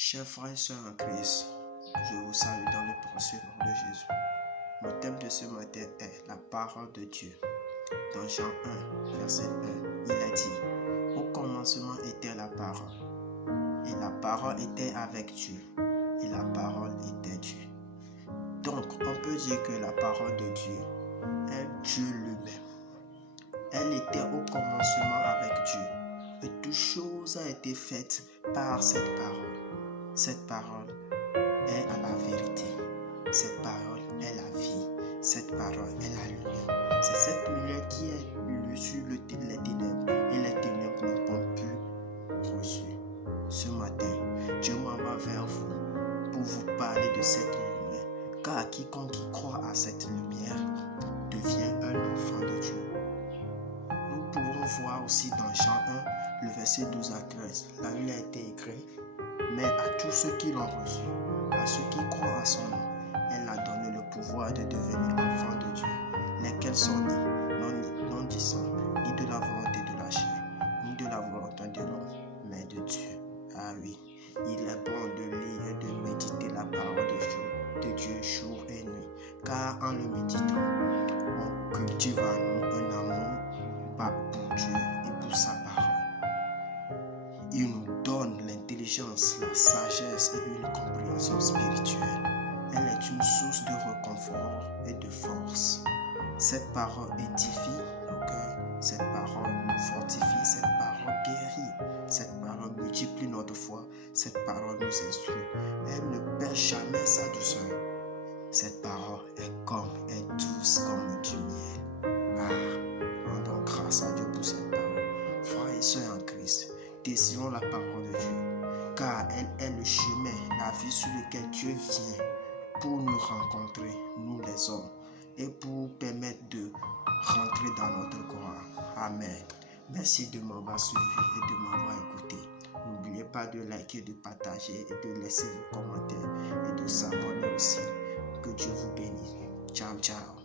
Chers frères et sœurs en Christ, je vous salue dans le précieux nom de Jésus. Mon thème de ce matin est la parole de Dieu. Dans Jean 1, verset 1, il est dit: au commencement était la parole, et la parole était avec Dieu, et la parole était Dieu. Donc, on peut dire que la parole de Dieu est Dieu lui-même. Elle était au commencement avec Dieu, et toute chose a été faite par cette parole. Cette parole est à la vérité. Cette parole est la vie. Cette parole est la lumière. C'est cette lumière qui est sur les ténèbres, et les ténèbres n'ont pas pu reçu. Ce matin, Dieu m'envoie vers vous pour vous parler de cette lumière. Car quiconque qui croit à cette lumière devient un enfant de Dieu. Nous pouvons voir aussi dans Jean 1, le verset 12 à 13. La Bible a été écrite: mais à tous ceux qui l'ont reçu, à ceux qui croient à son nom, elle a donné le pouvoir de devenir enfants de Dieu, lesquels sont nés non du sang, ni de la volonté de la chair, ni de la volonté de l'homme, mais de Dieu. Ah oui, il est bon de lire et de méditer la parole de Dieu jour et nuit, car en le méditant, on cultive en nous un amour pour Dieu et pour sa parole. Il nous donne l'intelligence, la sagesse et une compréhension spirituelle. Elle est une source de réconfort et de force. Cette parole édifie nos cœurs. Cette parole nous fortifie. Cette parole guérit. Cette parole multiplie notre foi. Cette parole nous instruit. Elle ne perd jamais sa douceur. Cette parole est douce comme du miel. Ah, rendons grâce à Dieu pour cette parole. Frères et sœurs en Christ, désirons la parole de Dieu, car elle est le chemin, la vie sur laquelle Dieu vient pour nous rencontrer, nous les hommes, et pour permettre de rentrer dans notre gloire. Amen. Merci de m'avoir suivi et de m'avoir écouté. N'oubliez pas de liker, de partager et de laisser vos commentaires et de s'abonner aussi. Que Dieu vous bénisse. Ciao, ciao.